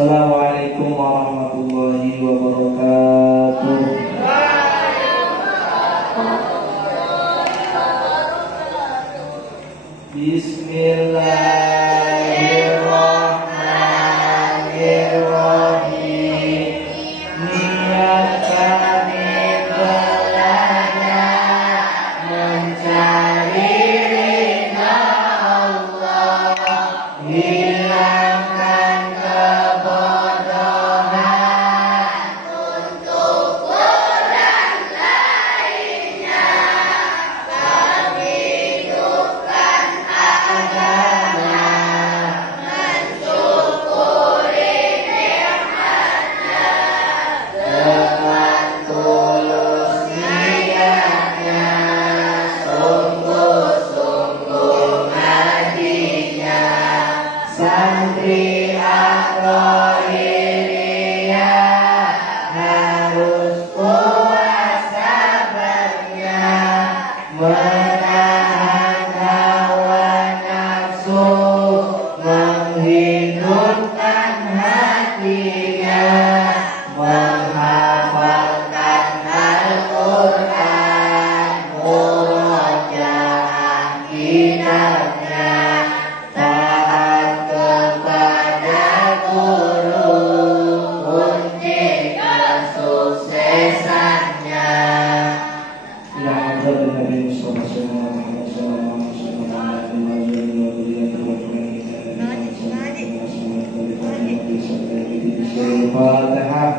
Assalamualaikum warahmatullahi wabarakatuh. Bismillahirrahmanirrahim. Niat kami belajar mencari ridha Allah, hilangkan kebodohan untuk Quran lainnya, kami hidupkan agama, mensyukuri nikmatnya dengan tulus niatnya, sungguh-sungguh ngajinya. Santri Al-Qairiyah harus kuat sabarnya, menahan hawa nafsu, menghidupkan hatinya, menghafalkan Al-Quran, murojaah kitabnya, taat kepada guru, kunci kesuksesannya. Ya Allah, Nabi Muhammad sallallahu alaihi wasallam. Al-Fatihah.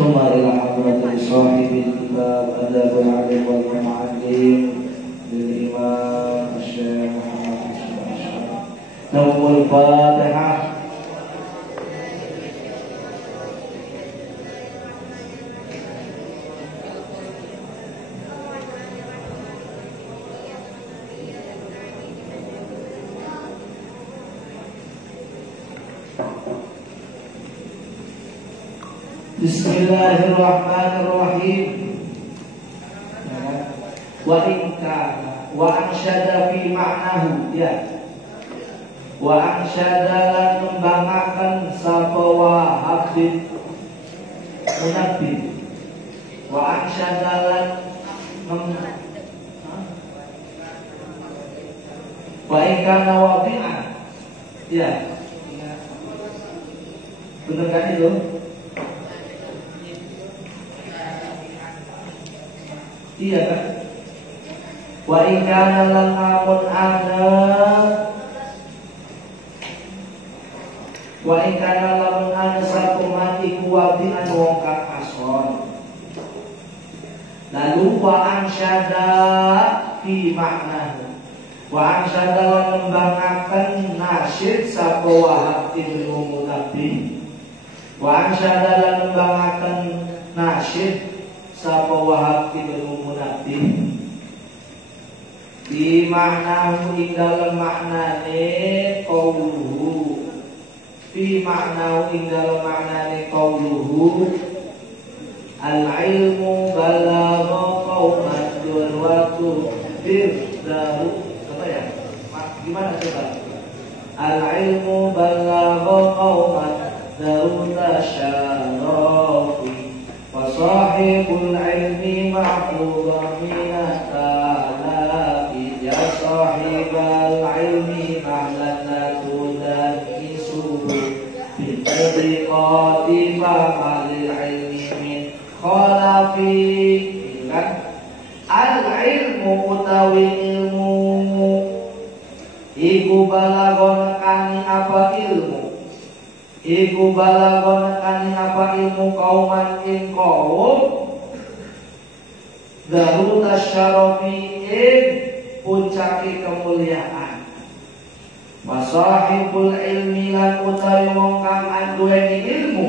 ثم إلى حضرة صاحب الكتاب أدب العلم والمعلم للإمام الشيخ محمد الشيخ نوم الفاتحة. Bismillahirrahmanirrahim. Wa inka wa ansyada fi ma'nahu, ya. Wa ansyada lan nembangaken sapa wahabib munabbih. Wa ansyada lan wa inka nawadi'an, ya. Bener kan itu? Iya kan? Wa in kana lan amun ana, wa in kana lamun ana satu mati kuwabian wong kang ason. Lalu wa ansyada fi makna, wa ansyada lan nembangaken nasyid sapa Wahab Ibnu Munabbih. Wa ansyada lan nembangaken nasyid sapa Wahab Ibnu Munabbih. Di maknahu ing dalem maknane qauluhu, fi maknahu ing dalem maknane qauluhu, al-ilmu balagha qauman durwatu birdaru. Apa ya? Gimana coba? Al-ilmu balagha qauman daruta syarafi, wa sahibul ilmi ma'fudhan minat talafi, ya sahibal ilmi mahlan natudan isuhu bil tariqati fa'alil ilmi min khalafi. Al-ilmu utawi ilmu iku balagon kani apa ilmu, iku balagon kani apa ilmu kauman ing kaum darut asyarafi ing puncaki kemuliaan. Wasahibul ilmi lan utawi wong kang anduweni ilmu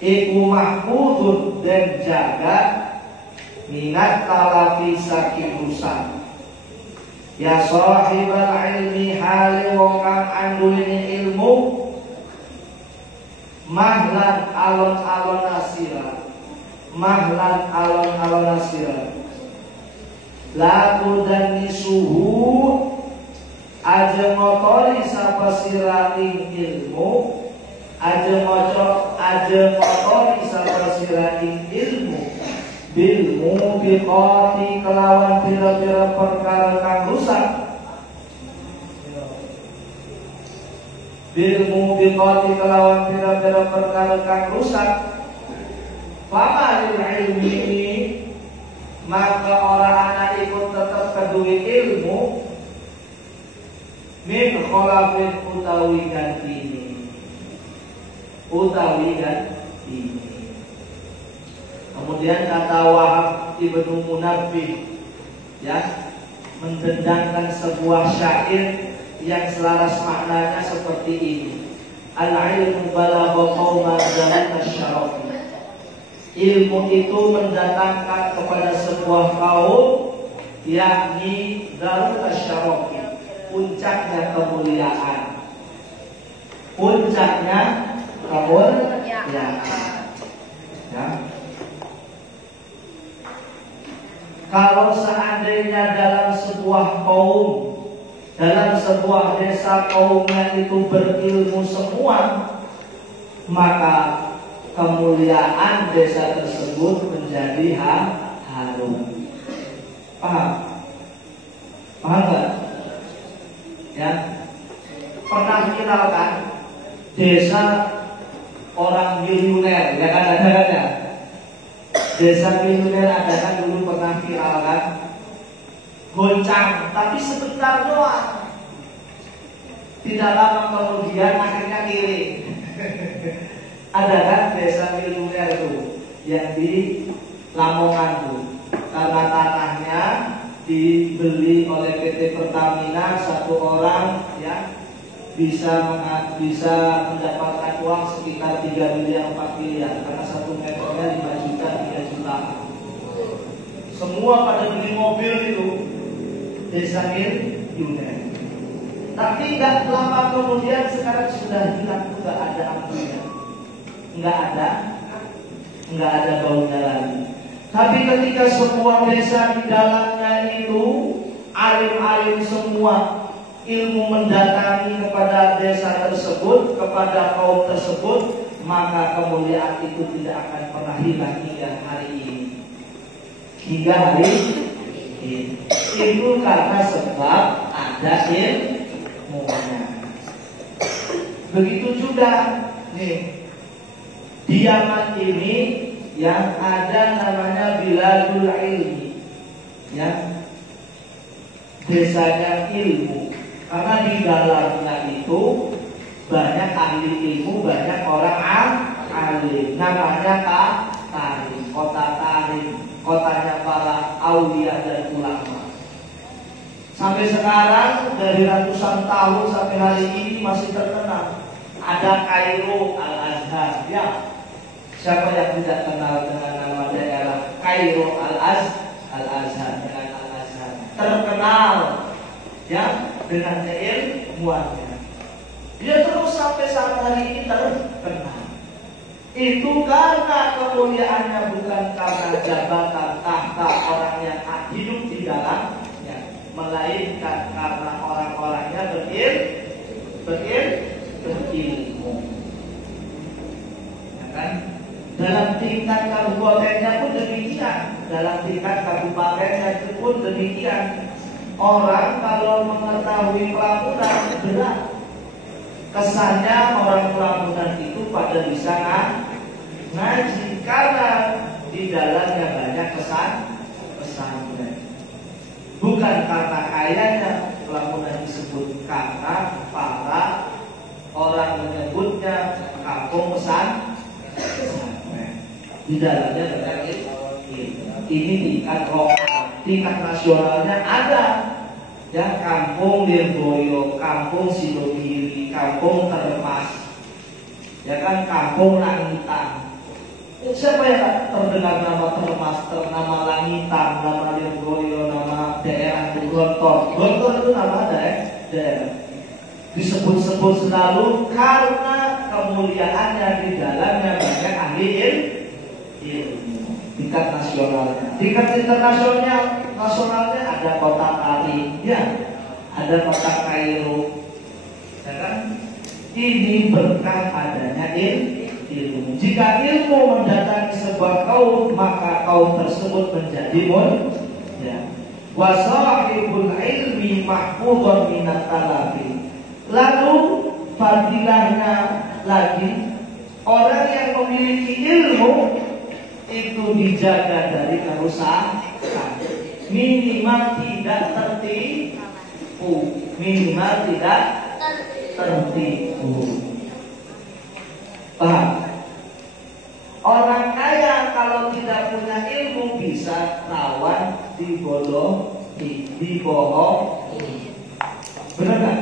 iku mahfudun dan jaga minat talafi saking rusak. Ya sahibal ilmi hale wong kang anduweni ilmu mahlan alon-alon nasira, mahlan alon-alon nasira, laku dan nisuhu aja ngotori sapa sira ing ilmu, aja ngotori sapa sira ing ilmu, bilmu biqati kelawan pira-pira perkara kang rusak, bilmu biqati kelawan pira-pira perkara kang rusak. Famalil ilmi ini, maka orang anak ikut tetap kedui ilmu min kholafin utawi gantini, utawi gantini. Kemudian kata Wahab Ibnu Munabbih, ya, mendendangkan sebuah syair yang selaras maknanya seperti ini. Al-ilmu balagha qauman dzalika syarafi. Ilmu itu mendatangkan kepada sebuah kaum, yakni dzalika syarafi, puncaknya kemuliaan, puncaknya kemuliaan. Ya. Kalau seandainya dalam sebuah kaum, dalam sebuah desa kaumnya itu berilmu semua, maka kemuliaan desa tersebut menjadi harum. Paham? Paham nggak? Ya, pernah viral kan desa orang miliuner, ya kan, ada kan ya? Desa miliuner ada kan dulu pernah viral kan? Goncang, tapi sebentar doang. Tidak lama kemudian akhirnya kiri. Ada kan desa miliuner itu yang di Lamongan tuh, karena tanahnya dibeli oleh PT Pertamina, satu orang ya bisa mendapatkan uang sekitar 3 miliar 4 miliar karena 1 meternya 5 juta 3 juta. Semua pada beli mobil itu desa miliuner. Tapi nggak lama kemudian sekarang sudah hilang, nggak ada apinya, nggak ada baunya lagi. Tapi ketika semua desa di dalamnya itu alim-alim semua, ilmu mendatangi kepada desa tersebut, kepada kaum tersebut, maka kemuliaan itu tidak akan pernah hilang hingga hari ini. Hingga hari ini. Itu karena sebab ada ilmunya. Begitu juga nih, di Yaman ini yang ada namanya Biladul Ilmi, ya, desanya ilmu. Karena di dalamnya itu banyak ahli ilmu, banyak orang alim. Namanya Tarim, kota Tarim, kotanya para aulia dan ulama. Sampai sekarang dari ratusan tahun sampai hari ini masih terkenal. Ada Kairo Al-Azhar, ya. Siapa yang tidak kenal dengan nama daerah Kairo Al-Azhar, dengan Al-Azhar? Terkenal, ya, dengan keilmuannya. Dia terus sampai saat hari ini terkenal. Itu karena kemuliaannya, bukan karena jabatan tahta orang yang hidup di dalamnya, melainkan karena orang-orangnya berilmu. Ya kan? Dalam tingkat kabupatennya pun demikian, dalam tingkat kabupatennya itu pun demikian. Orang kalau mengetahui pelamunan berat, kesannya orang pelamunan itu pada bisa ngaji karena di dalamnya banyak pesan-pesannya. Bukan karena kayanya pelamunan disebut, karena para orang menyebutnya kampung pesan. Di dalamnya banyak ini tingkat lokal, tingkat nasionalnya ada, ya, kampung Lirboyo, kampung Sidogiri, kampung Termas, ya kan, kampung Langitan. Siapa yang terdengar nama Termas, nama Langitan, nama Lirboyo, nama daerah Gontor? Gontor itu nama daerah disebut-sebut selalu karena kemuliaannya di dalamnya banyak ahli ilmu. Tingkat nasionalnya, tingkat internasionalnya ada kota Paris, ya, ada kota Kairo, ya kan? Ini berkah adanya ilmu. Jika ilmu mendatangi sebuah kaum, maka kaum tersebut menjadi mulia. Wa sahibul ilmi mahfudhun minat talabi. Lalu fadilahnya lagi, orang yang memiliki ilmu itu dijaga dari kerusakan. Minimal tidak tertipu. Minimal tidak tertipu. Paham? Orang kaya kalau tidak punya ilmu bisa rawan dibohongi. Benar kan?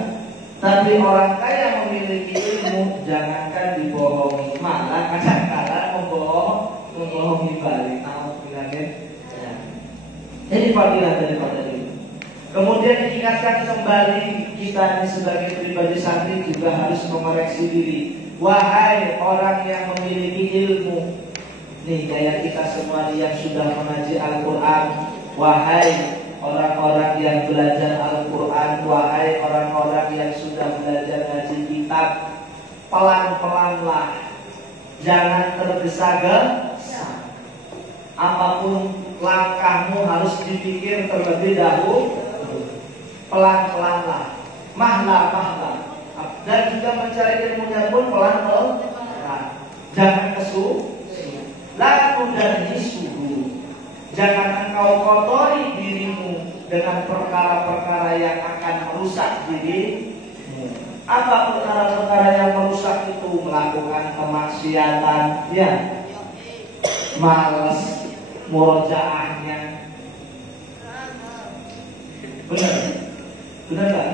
Tapi orang kaya memiliki ilmu, jangankan dibohongi, malah kadang-kadang membohongi balik. Ya. Ini fadilah daripada ilmu. Kemudian diingatkan kembali kita sebagai pribadi santri juga harus mengoreksi diri. Wahai orang yang memiliki ilmu, nih kayak kita semua yang sudah mengaji Al-Quran. Wahai orang-orang yang belajar Al-Quran, wahai orang-orang yang sudah belajar ngaji kitab, pelan-pelanlah, jangan tergesa-gesa. Apapun langkahmu harus dipikir terlebih dahulu. Pelan-pelanlah, mahla. Dan juga mencari ilmunya pun pelan-pelan. Jangan kesu, laku dan disuruh. Jangan engkau kotori dirimu dengan perkara-perkara yang akan merusak dirimu. Apa perkara-perkara yang merusak itu? Melakukan kemaksiatan, ya, malas murojaahnya. Benar kan?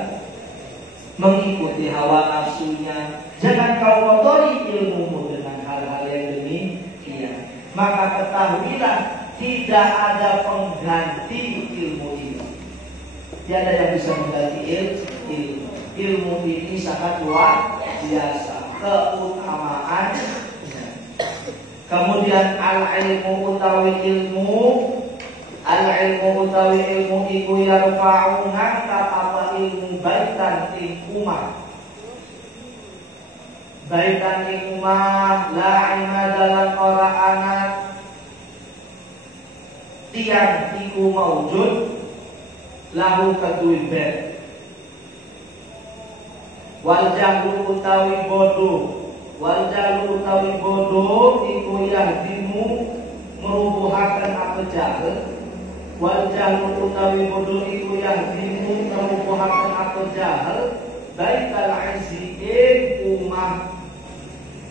Mengikuti hawa nafsunya. Jangan kau kotori ilmumu dengan hal-hal yang demikian. Maka ketahuilah tidak ada pengganti ilmu ini. Tiada yang bisa mengganti ilmu. Ilmu ini sangat luar biasa keutamaan. Kemudian al-ilmu utawi ilmu, al-ilmu utawi ilmu iku yarfa'u ngangkat apa ilmu baitan ing umah. Baitan ing umah la imadalan ora ana tiang iku maujud lahu kadui bed. Wal jahlu utawi bodoh, wal jahlu utawi bodoh iku yahdimu merubuhaken apa jahil. Wal jahlu utawi bodoh iku yahdimu merubuhaken apa jahil. Baital izzi umah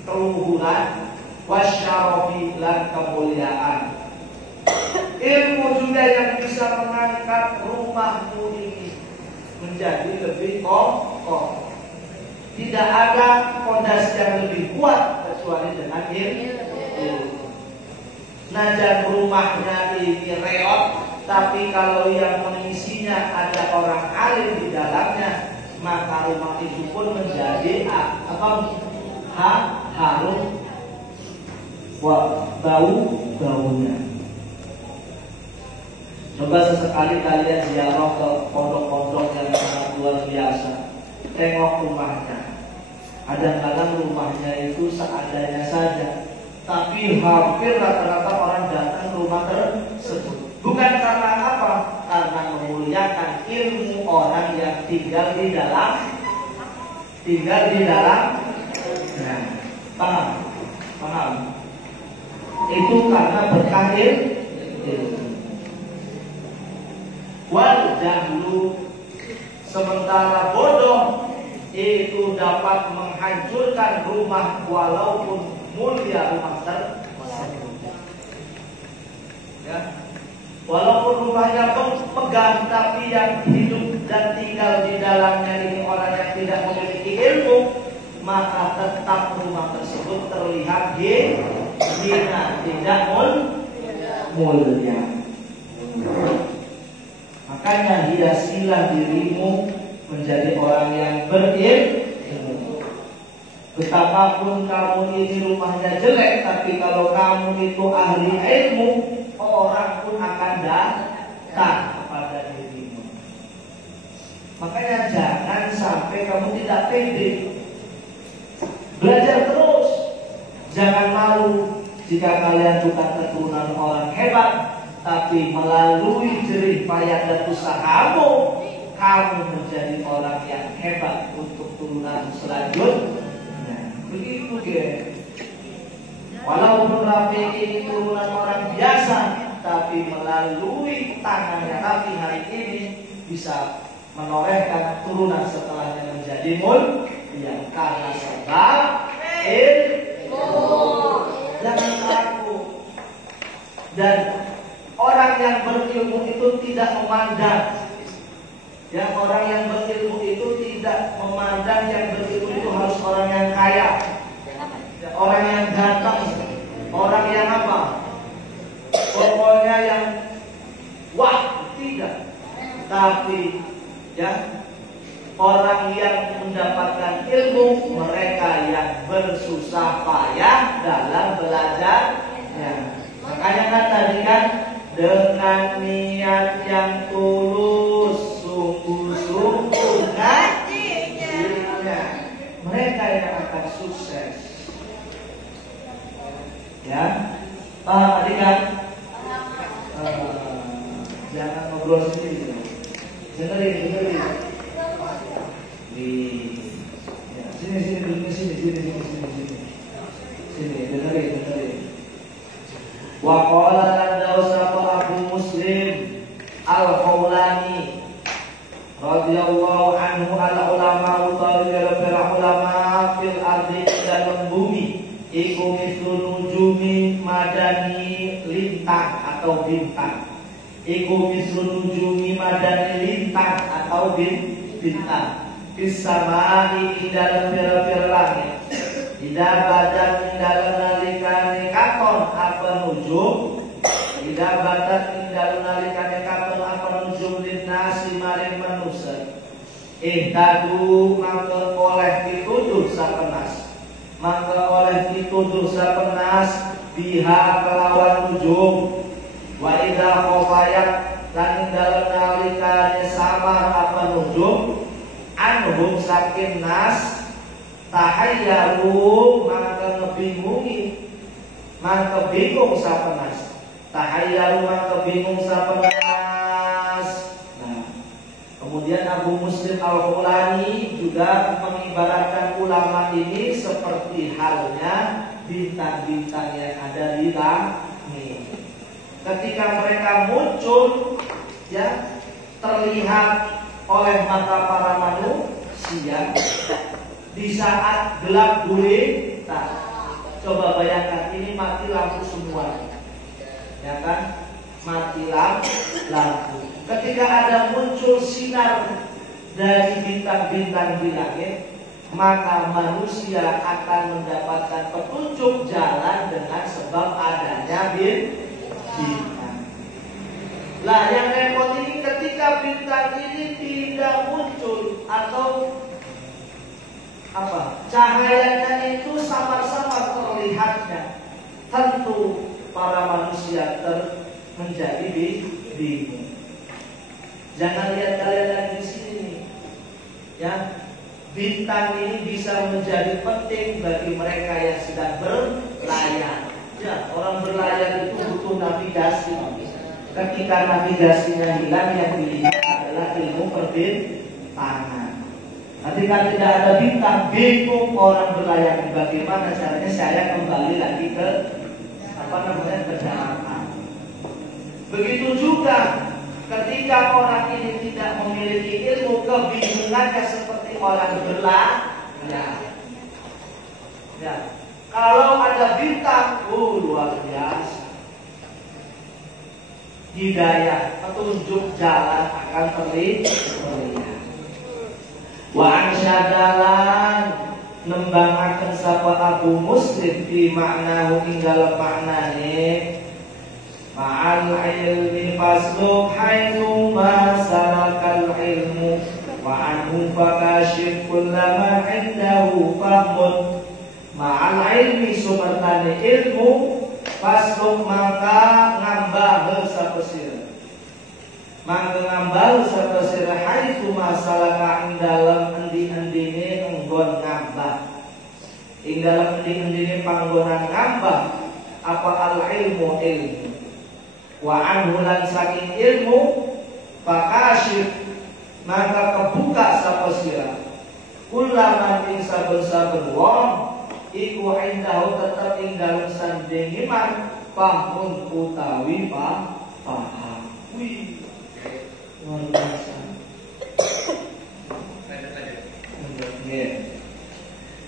keluhuran wasyarafi lan kemuliaan. Ilmu juga yang bisa mengangkat rumahmu ini menjadi lebih kokoh. Tidak ada fondasi yang lebih kuat kecuali dengan ilmu. Najan rumahnya ini reot, tapi kalau yang mengisinya ada orang alim di dalamnya, maka rumah itu pun menjadi harum, baunya. Coba sesekali kalian ziarah ke pondok-pondok yang sangat luar biasa, tengok rumahnya. Kadang-kadang rumahnya itu seadanya saja, tapi hampir rata-rata orang datang ke rumah tersebut. Bukan karena apa? Karena memuliakan ilmu orang yang tinggal di dalam. Nah, paham? Itu karena berkah ilmu. Wal jahlu, sementara bodoh itu dapat menghancurkan rumah walaupun mulia rumah tersebut. Ya. Walaupun rumahnya megah, tapi yang hidup dan tinggal di dalamnya ini orang yang tidak memiliki ilmu, maka tetap rumah tersebut terlihat hina, tidak mulia. Makanya hiasilah dirimu menjadi orang yang berilmu. Betapapun kamu ini rumahnya jelek, tapi kalau kamu itu ahli ilmu, orang pun akan datang kepada dirimu. Makanya jangan sampai kamu tidak pede. Belajar terus. Jangan malu jika kalian bukan keturunan orang hebat, tapi melalui jerih payah dan usahamu, kamu menjadi orang yang hebat untuk turunan selanjutnya. Begitu dia. Walaupun Rafi ini turunan orang biasa, tapi melalui tangannya Rafi hari ini bisa menorehkan turunan setelahnya menjadi mulia karena sebab ilmu. Jangan takut. Dan orang yang berilmu itu tidak memandang. Ya, orang yang berilmu itu tidak memandang yang berilmu itu harus orang yang kaya, ya, orang yang ganteng, orang yang apa? Pokoknya yang wah, tidak. Tapi ya, orang yang mendapatkan ilmu, mereka yang bersusah payah dalam belajarnya. Makanya kan tadi kan dengan niat yang tulus, sungguh-sungguh ngajinya, mereka yang akan sukses. Ya, tadi kan jangan ngobrol sendiri. Dengerin. Ya, sini, dengerin. Wa qala lan Abu Muslim Al-Khawlani radhiyallahu anhu al-ulama fil ardi dalam bumi iku mislu nujumi madani lintang atau bintang. Iku mislu nujumi madani lintang atau bintang. Bisamai dalam pira-pira langit. Tidak badan dalam nalikane katon apa nujum. Tidak badan dalam nalikane katon apa nujum linasi maring manusia. Tadu maka oleh dituduh sapenas. Maka oleh dituduh sapenas biha kelawan nujum. Wa idza khofayat lan dalam nalikane samar apa nujum. Anhum sakin nas tahayyaru maka ngebingungi, maka bingung sapenas. Tahayyaru maka bingung sapenas. Nah, kemudian Abu Muslim Al-Khawlani juga mengibaratkan ulama ini seperti halnya bintang-bintang yang ada di langit. Ketika mereka muncul, ya, terlihat oleh mata para manusia di saat gelap gulita. Coba bayangkan, ini mati lampu semua, ya kan? Mati lampu. Ketika ada muncul sinar dari bintang-bintang di langit, maka manusia akan mendapatkan petunjuk jalan dengan sebab adanya bintang. Lah yang repot ini ketika bintang ini tidak muncul atau apa, cahayanya itu samar-samar terlihatnya, tentu para manusia menjadi bingung. Jangan lihat kalian lagi di sini, ya. Bintang ini bisa menjadi penting bagi mereka yang sedang berlayar. Ya, orang berlayar itu butuh navigasi. Ketika navigasinya hilang, yang dilihat adalah ilmu perbintangan. Ketika tidak ada bintang, bingung orang berlayar. Bagaimana caranya saya kembali lagi ke ke daratan. Begitu juga ketika orang ini tidak memiliki ilmu, kebingungannya seperti orang berlayar. Ya, kalau ada bintang, luar biasa. Hidayah, petunjuk jalan akan terlihat. Wa ansyadalan nembangaken sapa Abu Muslim di maknahu ing dalem maknane ma'al ilmi fasluk haitsu ma sarakal ilmu wa anhu fakashif kullama indahu fahmun ma'al ilmi sumertane ilmu fasluk maka ngambah sapesira mangga ngambah sapesira haitsu masalah ing dalem endi-endine enggon ngambah ing dalem endi-endine panggonan ngambah apa al ilmu wa anhu lan saking ilmu fakasyif maka kebuka sapesira kulaman ing saben-saben wong iku indahu tetep ing dalem sandingiman pahun utawi paham. Wih, luar biasa.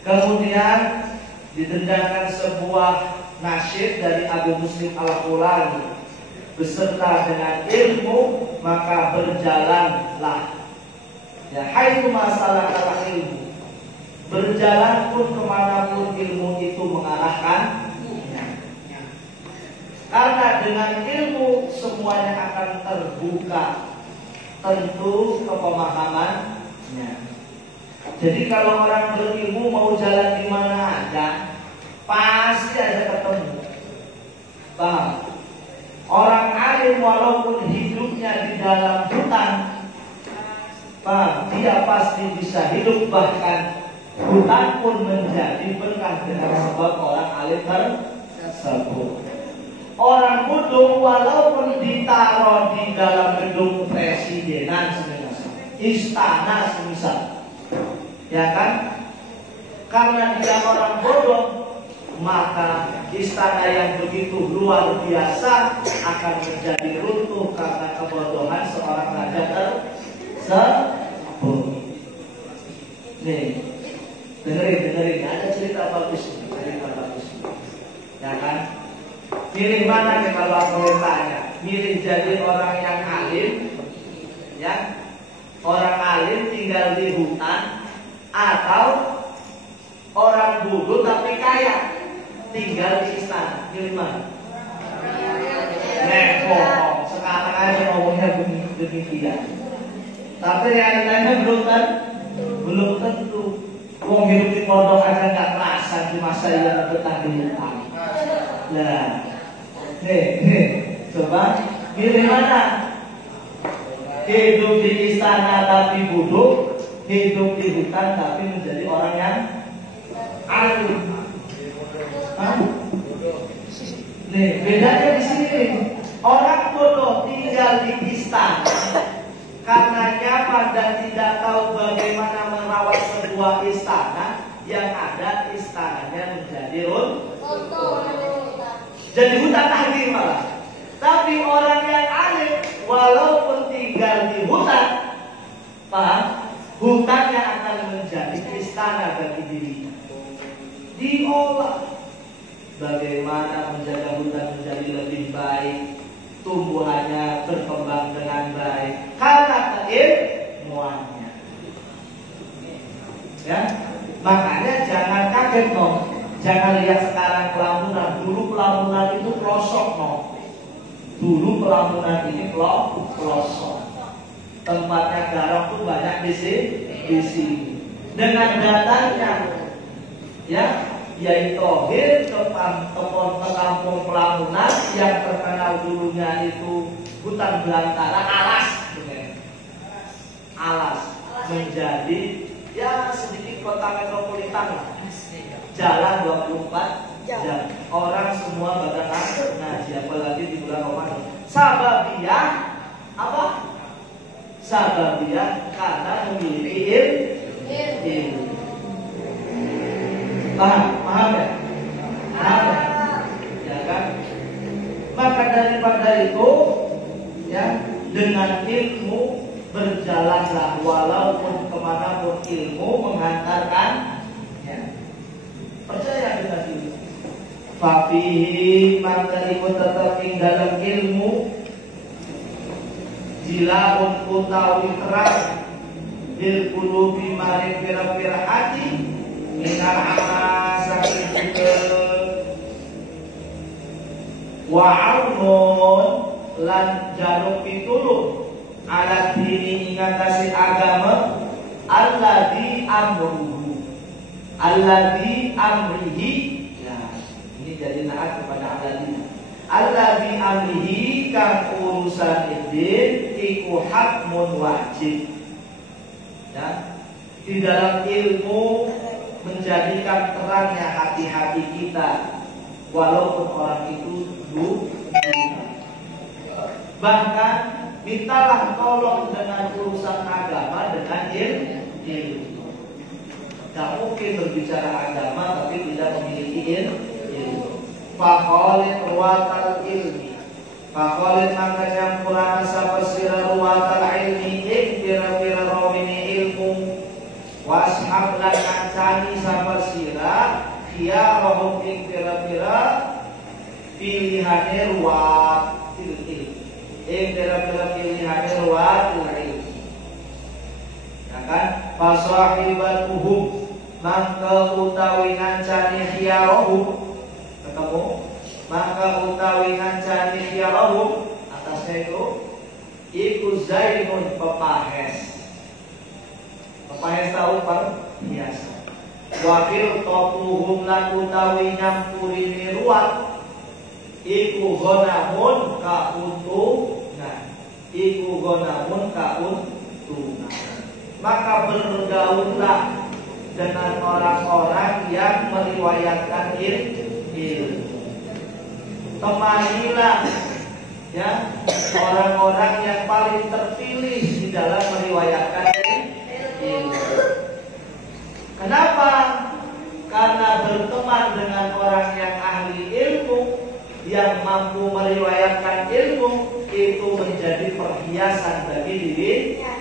Kemudian didendangkan sebuah nasyid dari Abu Muslim Al-Qurani beserta dengan ilmu maka berjalanlah. Ya, haitsu masalah ilmu berjalan pun kemanapun ilmu itu mengarahkan karena dengan ilmu semuanya akan terbuka tentu ke pemahamannya. Jadi kalau orang berilmu mau jalan di mana aja pasti ada ketemu. Paham? Orang alim walaupun hidupnya di dalam hutan, paham? Dia pasti bisa hidup, bahkan hutan pun menjadi berkah dengan sebab orang alim tersebut. Orang bodoh walaupun ditaruh di dalam gedung presidenan semisal, istana semisal, ya kan? Karena dia orang bodoh, maka istana yang begitu luar biasa akan menjadi runtuh karena kebodohan seorang raja tersebut. Nih. Dengerin, ada cerita bagus, ya kan? Milih mana nih kalau aku tanya? Milih jadi orang yang alim, ya, orang alim tinggal di hutan, atau orang bodoh tapi kaya tinggal di istana? Milih mana? Bohong. Sekarang aja ngomongnya demikian. Tapi realitanya belum tentu. Wong hidup di pondok aja nggak terasa di masa yang betah di hutan. Nah, coba pilih mana? Hidup di istana tapi bodoh, hidup di hutan tapi menjadi orang yang alim. Nih, bedanya di sini. Orang bodoh tinggal di istana karena nyaman dan tidak tahu bagaimana merawat sebuah istana, yang ada istananya menjadi runtuh. Jadi hutan lagi malah. Tapi orang yang alim walaupun tinggal di hutan, paham? Hutannya akan menjadi istana bagi dirinya. Diolah bagaimana menjaga hutan menjadi lebih baik, tumbuhannya berkembang dengan baik karena keilmuannya. Ya, makanya jangan kaget dong. Jangan lihat sekarang pelamunan. Dulu pelamunan itu pelosok dong. Dulu pelamunan ini pelosok. Tempatnya garam pun banyak di sini. Dengan datangnya, ya, yaitu ke kampung pelamunan yang terkenal dulunya itu hutan belantara, alas menjadi ya sedikit kota metropolitan lah. Jalan 24 jam. Orang semua pada ngaji, apalagi di bulan Ramadan. Sababiah apa? Sababiah karena memiliki ilmu. Paham ya? Ya kan? Maka daripada itu, ya, dengan ilmu berjalanlah walaupun kemanapun ilmu menghantarkan. Ya. Percaya dengan ilmu. Fafihi maka ikut tetap dalam ilmu. Jilaun utawi terang bil qulubi maring pira-pira hati minal saking wa aunun lan jaluk pitulung ala dini ingatasi agama alladzi amruhu alladzi amrihi. Ya, ini jadi naat kepada alladzi. Alladzi amrihi kang urusan idin iku hakmun wajib. Ya, di dalam ilmu menjadikan terangnya hati-hati kita walaupun orang itu buta. Bahkan mintalah tolong dengan urusan agama dengan ilmu. Tidak mungkin berbicara agama tapi tidak memiliki ilmu. Fakholit ruwatal ilmi. Fakholit maka campuran sapasira ruwatal ilmi ing pira-pira rawini ilmu. Washab lan kancani sapasira khiyarahum ing pira-pira pilihane ruwat ilmu. Pira-pira pilihane ruwat ilmu. Ya kan? Fasahibatuhum maka utawi ngancani khiyarahum, ketemu maka utawi ngancani khiyarahum atasnya itu iku zainun pepahes. Pepahes tahu perhiasan. Wakil topuhum lan utawi nyampurini ruwat iku gonamun kauntungan. Iku gonamun kauntungan. Maka bergaullah dengan orang-orang yang meriwayatkan ilmu. Temanilah ya orang-orang yang paling terpilih di dalam meriwayatkan ilmu. Kenapa? Karena berteman dengan orang yang ahli ilmu, yang mampu meriwayatkan ilmu, itu menjadi perhiasan bagi dirinya.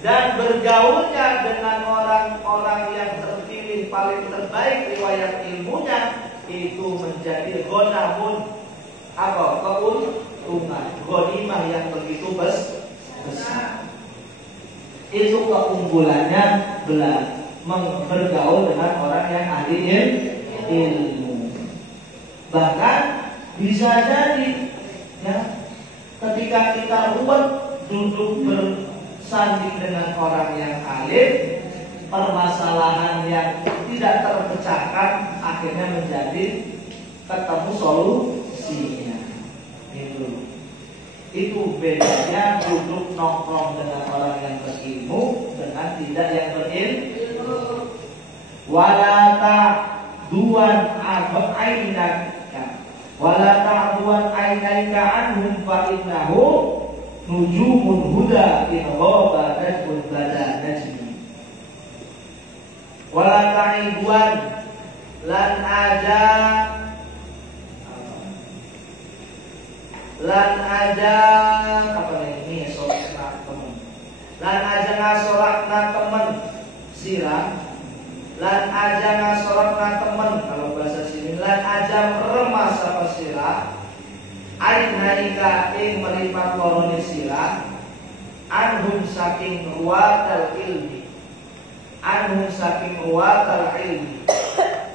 Dan bergaulnya dengan orang-orang yang terpilih paling terbaik riwayat ilmunya, itu menjadi ghonamun, apa? Keuntungan, ghanimah yang begitu besar. Itu keunggulannya bergaul dengan orang yang ahli ilmu. Bahkan bisa jadi ya, ketika kita ruwet duduk bersanding dengan orang yang alim, permasalahan yang tidak terpecahkan akhirnya menjadi ketemu solusinya. Itu bedanya duduk nongkrong dengan orang yang berilmu dengan tidak yang berilmu. Wala ta'duan ainaka, wala ta'duan ainaka anhum fa innahu nujumun huda in ghaba najmun bada najmi. Wala ta'iduan lan aja apa ini sorak temen. Lan aja ngasorakna temen sirah. Lan aja ngasorakna temen kalau bahasa sini. Lan aja meremas apa sirah. Ainaika ing meripat lorone sirah. Anhum saking ruwatal ilmi. Anhum saking ruwatal ilmi.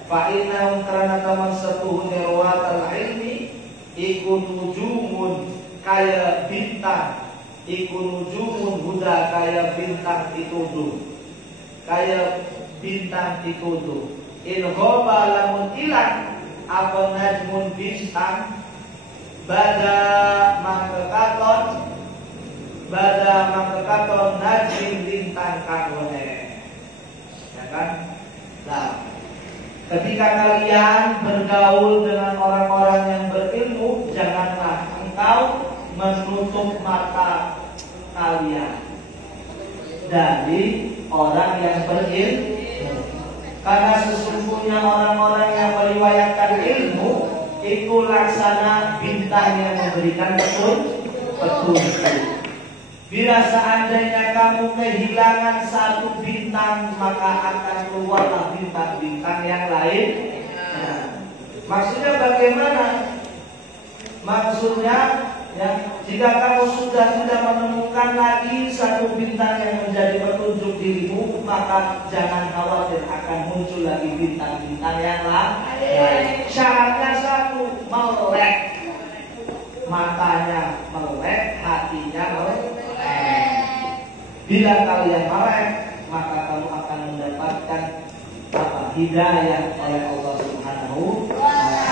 Fa innahum karena taman setuhune ruwatal ilmi iku nujumun kaya bintang, iku nujumun huda kaya bintang dituduh, kaya bintang dituduh. In ghaba lamun ilang apa najmun bintang bada mangkekaton najmin bintang kangone. Ya kan? Nah, ketika kalian bergaul dengan orang-orang yang berilmu, janganlah engkau menutup mata kalian dari orang yang berilmu. Karena sesungguhnya orang-orang yang meriwayatkan ilmu itu laksana bintang yang memberikan petunjuk. Bila seandainya kamu kehilangan satu bintang, maka akan keluarlah bintang-bintang yang lain. Nah, maksudnya bagaimana? Maksudnya ya, jika kamu sudah tidak menemukan lagi satu bintang yang menjadi petunjuk dirimu, maka jangan khawatir akan muncul lagi bintang-bintang yang lain. Syaratnya satu, melek. Matanya melek, hatinya melek. Bila kalian melek, maka kamu akan mendapatkan apa? hidayah oleh Allah Subhanahu wa taala.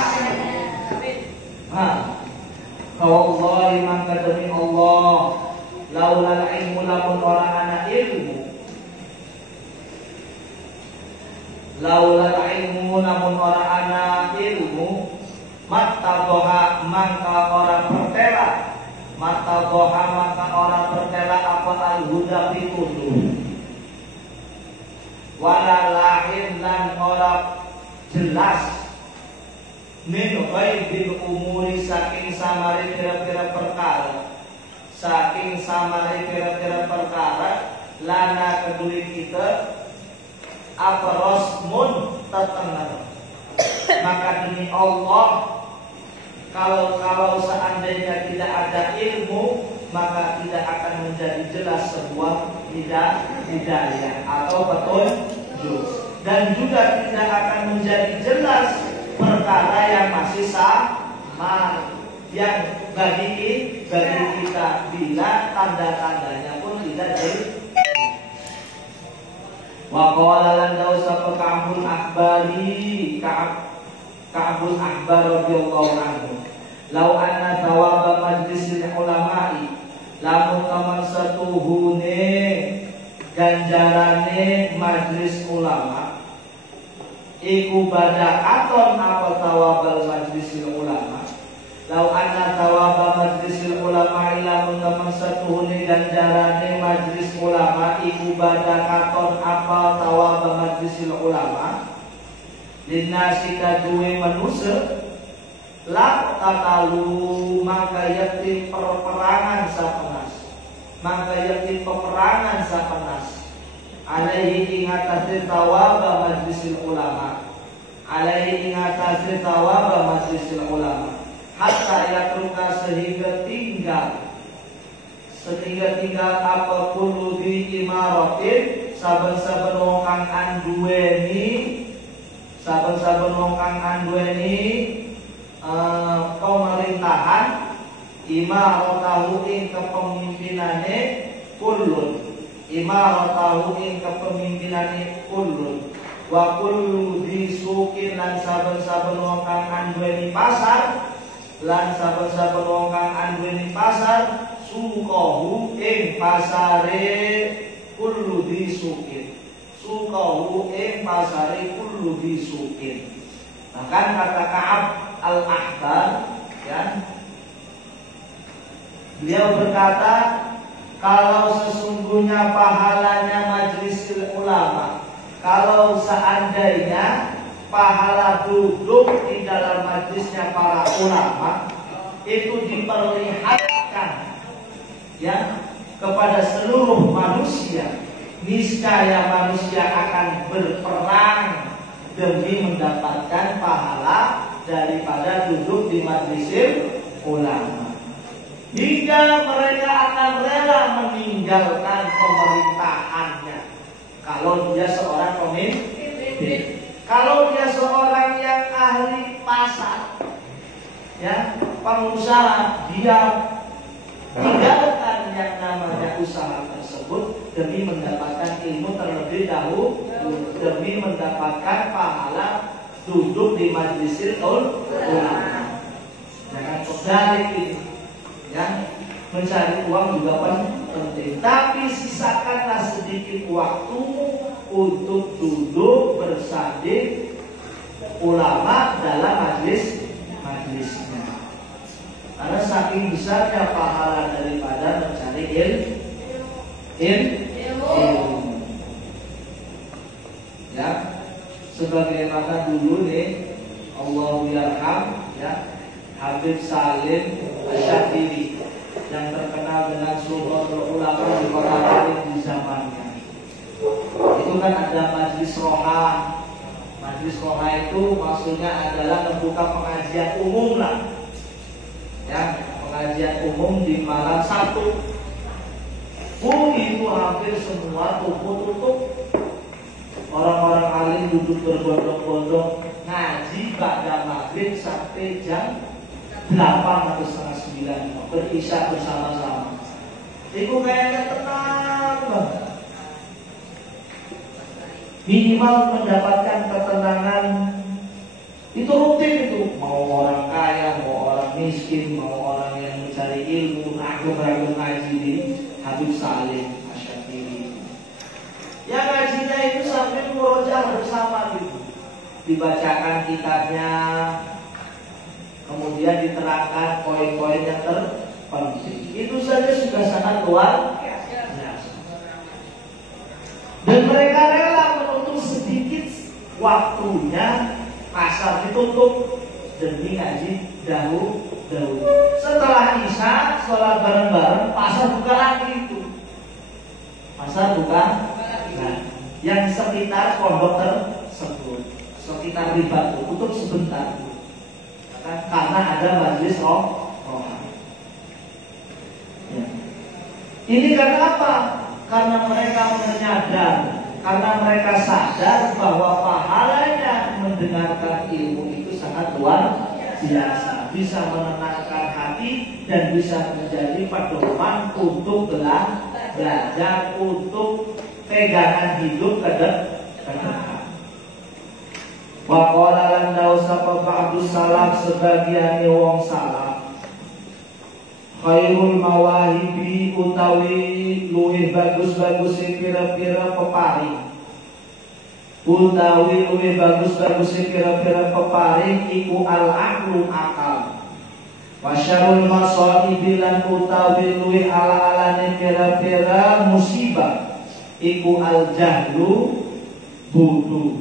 Wallahi maka demi Allah, laulal ilmu lamun ora ana ilmu, laulal ilmu lamun ora ana ilmu, mata boha maka ora pertela, mata boha maka ora pertela apa al-huda pituduh, wala lahir lan ora jelas min ghaibil umuri saking samare kira-kira perkara, saking samare kira-kira perkara lana keduli kita apa rosmun tetenger. Maka demi Allah, kalau seandainya tidak ada ilmu, maka tidak akan menjadi jelas sebuah hidayah atau petunjuk, dan juga tidak akan menjadi jelas perkara yang masih samar, yang bagi kita bila tanda-tandanya pun tidak jelas. Wa qala lan dausa Ka'bul Ahbari, Ka'bul Ahbar radhiyallahu anhu, lau anna thawaba majlisil ulama'i, lamun kamar satuhune ganjarane majlis ulama iku badakaton apa thawabal majlisil ulama, lau anna thawaba majlisil ulama lamun kamar satuhune ganjarane majlis ulama iku badakaton apa thawaba majlisil ulama linnasi kaduwe manusia la tatalu maka yakti peperangan sapenas, maka yakti peperangan sapenas alaihi ingatasi tawaba majlisil ulama, alaihi ingatasi tawaba majlisil ulama, hatta yatruka sehingga tinggal apa kullu bi imaratin, saben-saben wong kang anduweni, saben-saben wong kang anduweni pemerintahan, imaratahu ing kepemimpinane kullun, imaratahu ing kepemimpinane kullun, wa kullu disukin lan saben-saben wong kang anduweni pasar, lan saben-saben wong kang anduweni pasar, sukahu ing pasare kullu disukin, sukahu ing pasare kullu disukin. Bahkan kata Ka'ab al-Ahbar, ya, beliau berkata, kalau sesungguhnya pahalanya majlis ulama, kalau seandainya pahala duduk di dalam majlisnya para ulama itu diperlihatkan, ya, kepada seluruh manusia, niscaya manusia akan berperang demi mendapatkan pahala daripada duduk di majlis ulama, hingga mereka akan rela meninggalkan pemerintahannya kalau dia seorang pemimpin, kalau dia seorang yang ahli pasar, ya, pengusaha, dia tinggalkan yang namanya usaha tersebut demi mendapatkan ilmu terlebih dahulu, demi mendapatkan pahala duduk di majlis ulama. Jangan kebalik ini, ya, mencari uang juga penting, tapi sisakanlah sedikit waktumu untuk duduk bersanding ulama dalam majlisnya. Karena saking besarnya pahala daripada mencari ilmu. Ya, sebagaimana dulu nih, Allahu yarham, ya, Habib Salim Asy-Syadzili yang terkenal dengan Sultanul Ulama di kota Palu di zamannya. Itu kan ada majlis roha. Majlis roha itu maksudnya adalah membuka pengajian umum lah, ya, pengajian umum di malam Sabtu. Itu hampir semua toko tutup. Orang-orang alim duduk berbondong-bondong ngaji pada maghrib sampai jam 8 atau setengah 9 berisya bersama-sama. Itu kayaknya tenang banget. minimal mendapatkan ketenangan. Itu rutin itu, mau orang kaya, mau orang miskin, mau orang yang mencari ilmu, ragam-ragam ngaji di Habib Salim Asyafiri. Ya ngajinya itu sambil murojaah bersama gitu, dibacakan kitabnya, kemudian diterangkan poin-poin yang terpenting. Itu saja sudah sangat luar biasa. Dan mereka rela menutup sedikit waktunya, pasar ditutup demi ngaji dahulu. Setelah Isya, sholat bareng-bareng, pasar buka lagi itu. Pasar buka. Nah, yang sekitar pondok tersebut, sekitar ribat tutup sebentar. Karena ada majelis rohani. Ya. Ini karena apa? Karena mereka menyadar, karena mereka sadar bahwa pahalanya mendengarkan ilmu itu sangat luar biasa, bisa menenangkan hati dan bisa menjadi pedoman untuk belajar, untuk pegangan hidup ke depan. Wa qala lan dausapa ba'du salaf, sebagian wong salaf, khairul mawahibi utawi luwih bagus-bagus pira-pira peparing, utawi luwih bagus-bagus pira-pira peparing iku al-aqlu akal, wa syarrul masaibi lan utawi luwih ala-alane pira-pira musibah iku al-jahlu bodoh.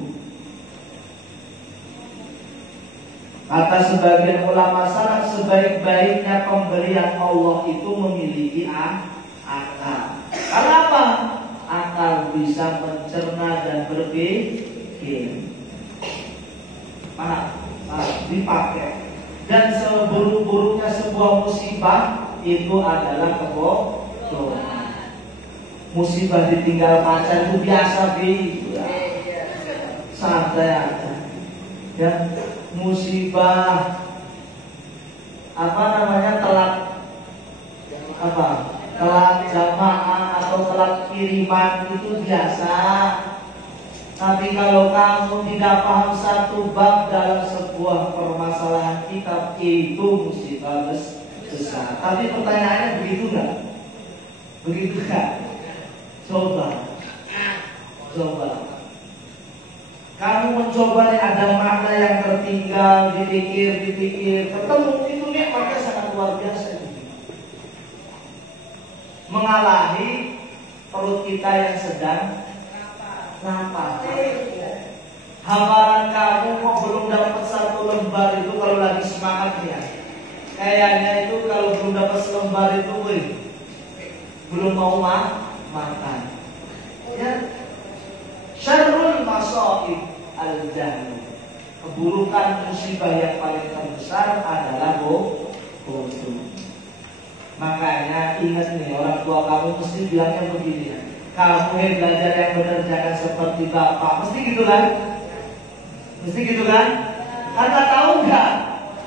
Kata sebagian ulama salaf, sebaik-baiknya pemberian Allah itu memiliki akal. Karena apa? Akal bisa mencerna dan berpikir. Paham? Dipakai. Dan seburuk-buruknya sebuah musibah itu adalah kebodohan. Musibah ditinggal pacar itu biasa, santai aja. Ya. Musibah telat jamaah atau telat kiriman itu biasa. Tapi kalau kamu tidak paham satu bab dalam sebuah permasalahan kitab, itu musibah besar. Tapi pertanyaannya begitu nggak? Begitu nggak? Coba. Kamu mencoba nih, ada makna yang tertinggal, dipikir, ketemu, itu nikmatnya sangat luar biasa. Mengalahi perut kita yang sedang lapar. Hafalan kamu kok belum dapat satu lembar itu kalau lagi semangat ya. Kayaknya itu kalau belum dapat selembar itu, belum mau makan. Ya. Syarrul masaib al-jahlu, keburukan musibah yang paling terbesar adalah bodoh. Makanya ingat nih, orang tua kamu mesti bilangnya begini ya, kamu belajar yang benar, jangan seperti bapak. Mesti gitu kan? Karena tahu nggak,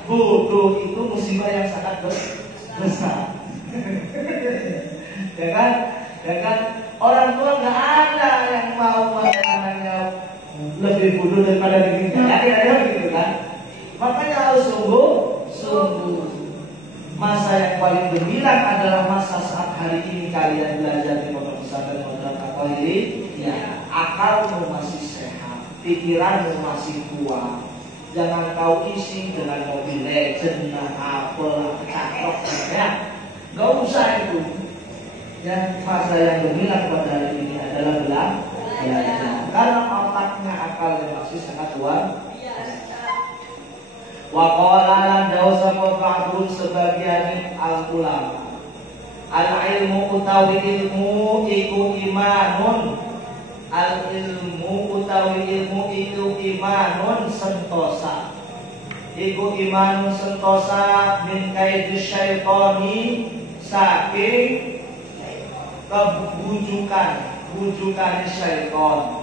bodoh itu musibah yang sangat besar. Ya kan? Orang tua nggak ada yang mau anaknya lebih bodoh daripada dirinya. Kira-kira gitu kan? Makanya harus sungguh. Masa yang paling gemilang adalah masa saat hari ini kalian belajar di pondok pesantren Modern Al-Qairi. Ya, akalmu masih sehat, pikiranmu masih kuat. Jangan kau isi dengan mobil legend, Apple, cakep, ya. Gak usah itu. Ya, masa yang gemilang pada hari ini adalah belajar. Karena otaknya, akalnya masih sangat luar biasa. Wa qala lan dawsa ba'dun, sebagian al-ulama, al-ilmu utawi ilmu iku imanun. Al-ilmu utawi ilmu iku imanun sentosa. Iku imanun sentosa min kaidis syaitani, saking bujukan syaitan,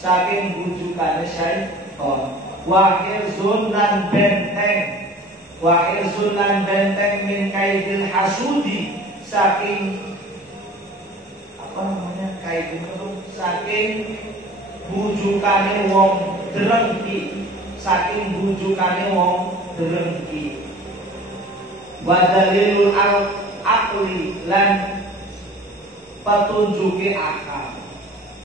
saking bujukan syaitan. Wahir zulan benteng min kaidil hasudi, saking kaidil, saking bujukane wong drengki, saking bujukane wong drengki. Wa dalilul aqli lan petunjuke akal.